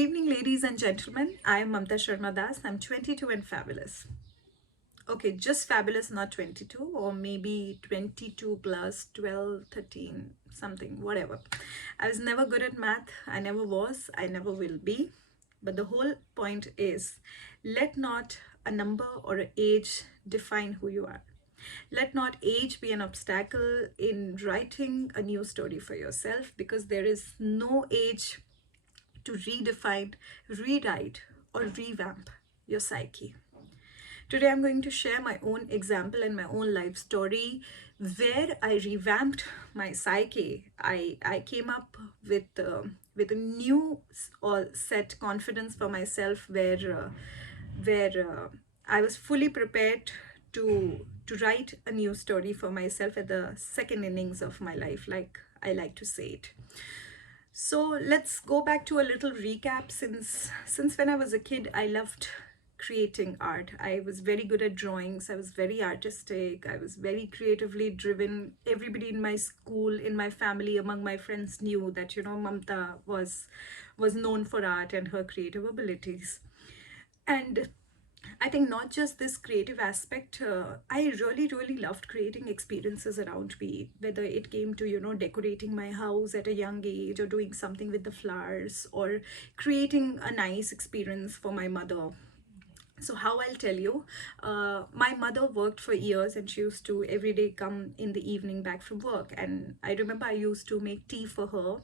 Good evening, ladies and gentlemen. I am Mamta Sharma Das. I'm 22 and fabulous. Okay, just fabulous, not 22, or maybe 22 plus 12, 13, something, whatever. I was never good at math. I never was. I never will be. But the whole point is, let not a number or an age define who you are. Let not age be an obstacle in writing a new story for yourself, because there is no age to redefine, rewrite, or revamp your psyche. Today, I'm going to share my own example and my own life story where I revamped my psyche. I came up with a new all set confidence for myself where I was fully prepared to write a new story for myself at the second innings of my life, like I like to say it. So let's go back to a little recap. Since when I was a kid, I loved creating art. I was very good at drawings. I was very artistic. I was very creatively driven. Everybody in my school, in my family, among my friends knew that, Mamta was known for art and her creative abilities. And I think not just this creative aspect, I really, really loved creating experiences around me, whether it came to, decorating my house at a young age, or doing something with the flowers, or creating a nice experience for my mother. So how I'll tell you, my mother worked for years and she used to every day come in the evening back from work. And I remember I used to make tea for her,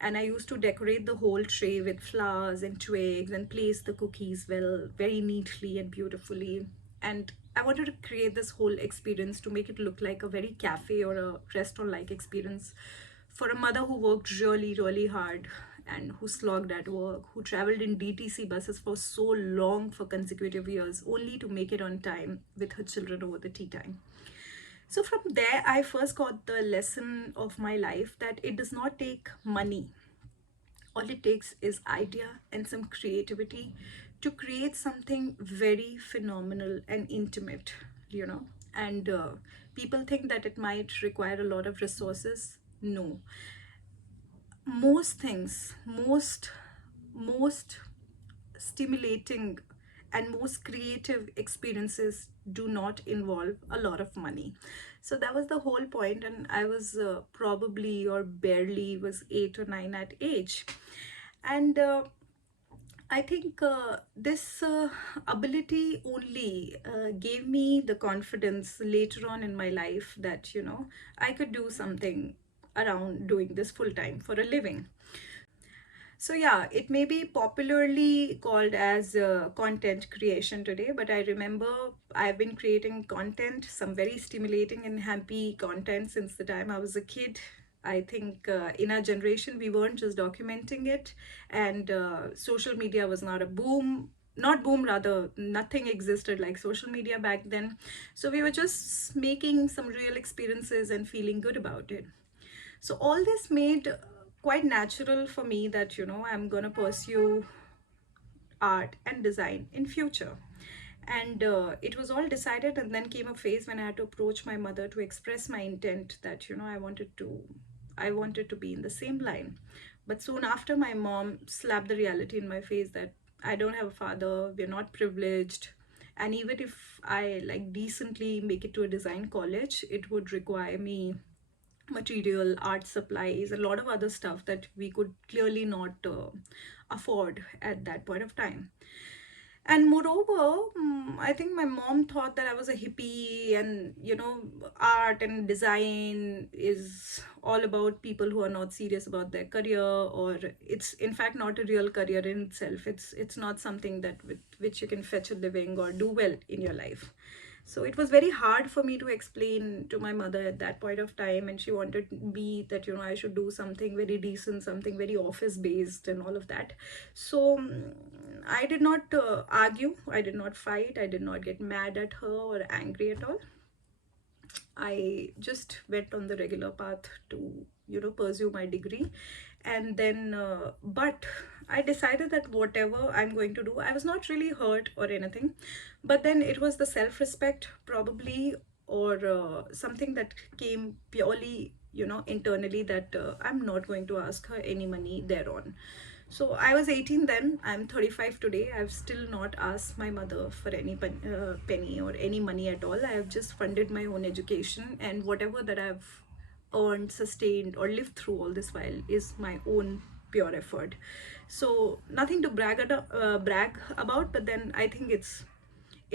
and I used to decorate the whole tray with flowers and twigs and place the cookies well, very neatly and beautifully. And I wanted to create this whole experience to make it look like a very cafe or a restaurant-like experience for a mother who worked really, really hard and who slogged at work, who traveled in DTC buses for so long for consecutive years, only to make it on time with her children over the tea time. So from there, I first got the lesson of my life that it does not take money. All it takes is idea and some creativity to create something very phenomenal and intimate, you know. And people think that it might require a lot of resources. No, most things, most stimulating and most creative experiences do not involve a lot of money. So that was the whole point. And I was probably or barely was 8 or 9 at age. And I think this ability only gave me the confidence later on in my life that, I could do something around doing this full time for a living. So yeah, it may be popularly called as content creation today, but I remember I've been creating content, some very stimulating and happy content since the time I was a kid. I think in our generation, we weren't just documenting it, and social media was not a boom. Not boom, rather, nothing existed like social media back then. So we were just making some real experiences and feeling good about it. So all this made quite natural for me that, I'm going to pursue art and design in future. And it was all decided, and then came a phase when I had to approach my mother to express my intent that, I wanted to be in the same line. But soon after, my mom slapped the reality in my face that I don't have a father, we're not privileged, and even if I like decently make it to a design college, it would require me material, art supplies, a lot of other stuff that we could clearly not afford at that point of time. And moreover, I think my mom thought that I was a hippie, and art and design is all about people who are not serious about their career, or it's in fact not a real career in itself. It's not something that with which you can fetch a living or do well in your life. So it was very hard for me to explain to my mother at that point of time, and she wanted me that I should do something very decent, something very office based and all of that. So I did not argue, I did not fight, I did not get mad at her or angry at all. I just went on the regular path to pursue my degree. And then but I decided that whatever I'm going to do, I was not really hurt or anything, but then it was the self-respect probably, or something that came purely internally, that I'm not going to ask her any money thereon. So I was 18 then, I'm 35 today. I've still not asked my mother for any penny or any money at all. I have just funded my own education, and whatever that I've earned, sustained, or lived through all this while is my own pure effort. So nothing to brag about, but then I think it's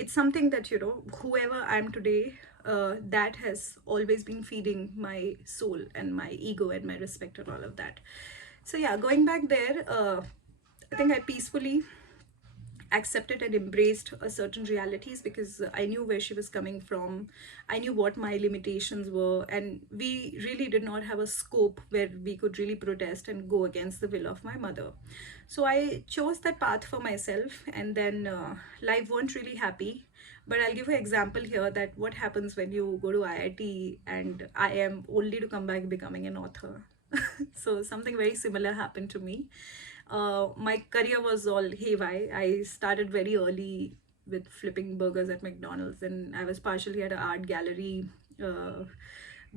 something that, you know, whoever I'm today, that has always been feeding my soul and my ego and my respect and all of that. So yeah, going back there, I think I peacefully accepted and embraced a certain realities, because I knew where she was coming from. I knew what my limitations were, and we really did not have a scope where we could really protest and go against the will of my mother. So I chose that path for myself, and then life weren't really happy. But I'll give you an example here that what happens when you go to IIT and I am only to come back becoming an author. So something very similar happened to me. My career was all haywire. I started very early with flipping burgers at McDonald's, and I was partially at an art gallery,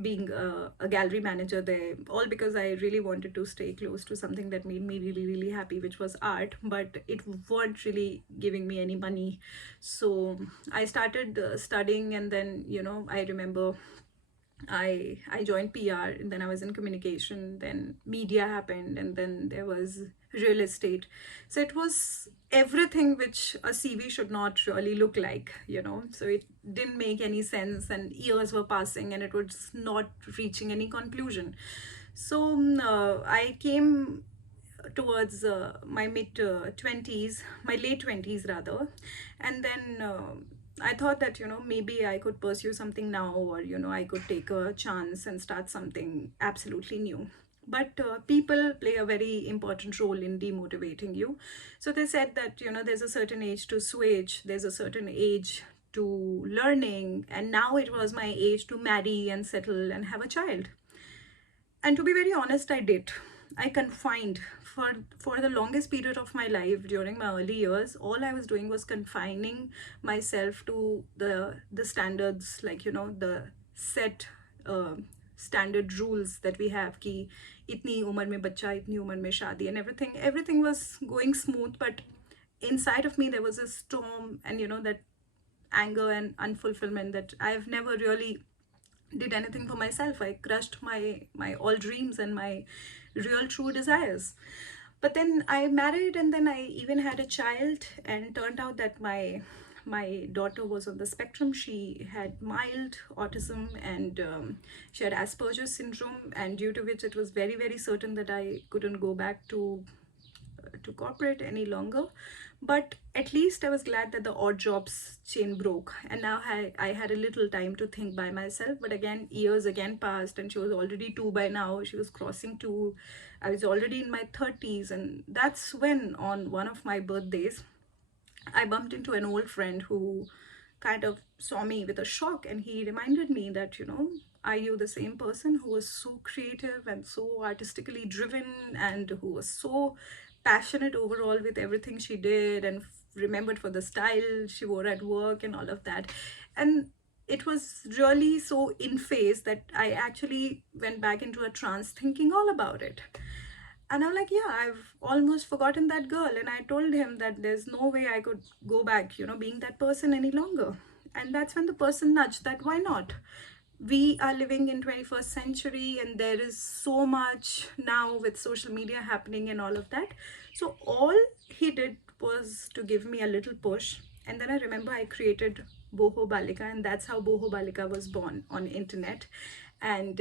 being a gallery manager there, all because I really wanted to stay close to something that made me really, really happy, which was art, but it weren't really giving me any money. So I started studying, and then, you know, I remember I joined PR, and then I was in communication, then media happened, and then there was real estate. So it was everything which a CV should not really look like, you know. So it didn't make any sense, and years were passing, and it was not reaching any conclusion. So I came towards my mid 20s, my late 20s rather, and then I thought that, you know, maybe I could pursue something now, or, you know, I could take a chance and start something absolutely new. But people play a very important role in demotivating you. So they said that, you know, there's a certain age to switch, there's a certain age to learning, and now it was my age to marry and settle and have a child. And to be very honest, I did. I confined for the longest period of my life. During my early years, all I was doing was confining myself to the standards, like, you know, the set uh, standard rules that we have ki itni umar mein bacha, itni umar mein shadi, and everything was going smooth, but inside of me there was a storm, and, you know, that anger and unfulfillment, that I've never really did anything for myself. I crushed my all dreams and my real true desires. But then I married, and then I even had a child, and it turned out that my daughter was on the spectrum. She had mild autism, and she had Asperger's syndrome, and due to which it was very, very certain that I couldn't go back to corporate any longer. But at least I was glad that the odd jobs chain broke, and now I had a little time to think by myself. But again, years again passed, and she was already two by now. She was crossing two. I was already in my 30s, and that's when, on one of my birthdays, I bumped into an old friend who kind of saw me with a shock, and he reminded me that, you know, are you the same person who was so creative and so artistically driven, and who was so passionate overall with everything she did, and remembered for the style she wore at work and all of that? And it was really so in phase that I actually went back into a trance thinking all about it. And I'm like, yeah, I've almost forgotten that girl. And I told him that there's no way I could go back, you know, being that person any longer. And that's when the person nudged that why not? We are living in 21st century, and there is so much now with social media happening and all of that. So all he did was to give me a little push. And then I remember I created Bohobaalika, and that's how Bohobaalika was born on internet. And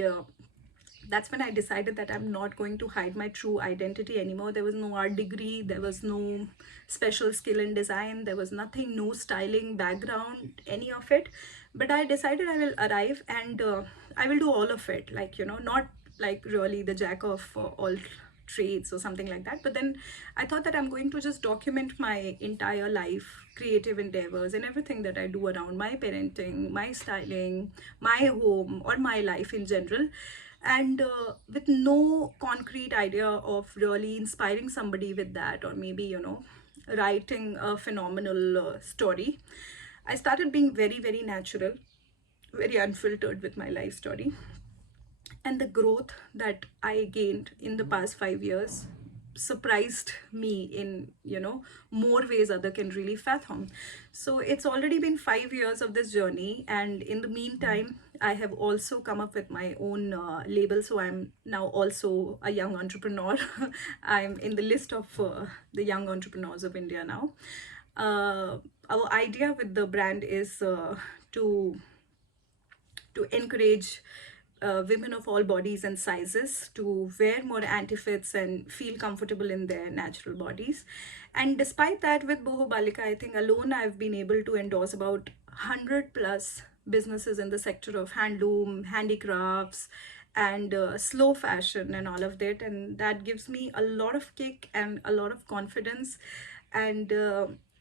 that's when I decided that I'm not going to hide my true identity anymore. There was no art degree, there was no special skill in design, there was nothing, no styling background, any of it. But I decided I will arrive, and I will do all of it. Like, you know, not like really the jack of all trades or something like that. But then I thought that I'm going to just document my entire life, creative endeavors, and everything that I do around my parenting, my styling, my home, or my life in general. And with no concrete idea of really inspiring somebody with that, or maybe, you know, writing a phenomenal story, I started being very, very natural, very unfiltered with my life story. And the growth that I gained in the past 5 years surprised me in, more ways other can really fathom. So it's already been 5 years of this journey, and in the meantime I have also come up with my own label. So I'm now also a young entrepreneur. I'm in the list of the young entrepreneurs of India now. Our idea with the brand is to encourage women of all bodies and sizes to wear more anti-fits and feel comfortable in their natural bodies. And despite that, with Bohobaalika, I think alone I've been able to endorse about 100 plus businesses in the sector of handloom, handicrafts, and slow fashion and all of that. And that gives me a lot of kick and a lot of confidence. And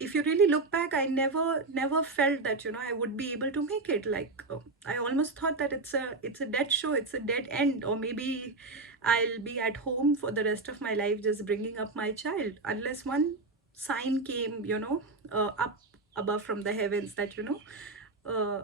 if you really look back, I never felt that I would be able to make it. Like I almost thought that it's a dead show, it's a dead end, or maybe I'll be at home for the rest of my life just bringing up my child, unless one sign came up above from the heavens that uh,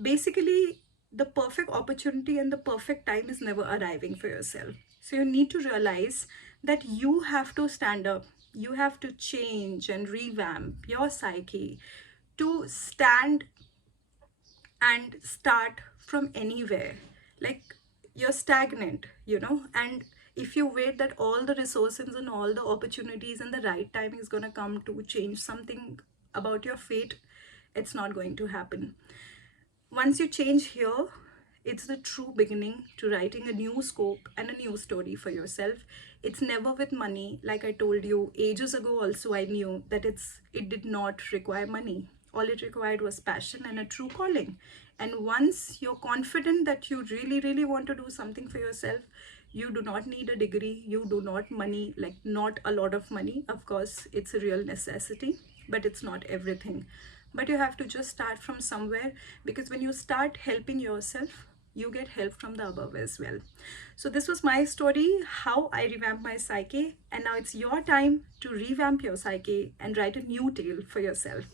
basically the perfect opportunity and the perfect time is never arriving for yourself. So you need to realize that you have to stand up, you have to change and revamp your psyche to stand and start from anywhere. Like you're stagnant, and if you wait that all the resources and all the opportunities and the right time is going to come to change something about your fate, it's not going to happen. Once you change here, it's the true beginning to writing a new scope and a new story for yourself. It's never with money. Like I told you ages ago also, I knew that it did not require money. All it required was passion and a true calling. And once you're confident that you really, really want to do something for yourself, you do not need a degree, you do not money, like not a lot of money. Of course, it's a real necessity, but it's not everything. But you have to just start from somewhere, because when you start helping yourself, you get help from the above as well. So this was my story, how I revamped my psyche, and now it's your time to revamp your psyche and write a new tale for yourself.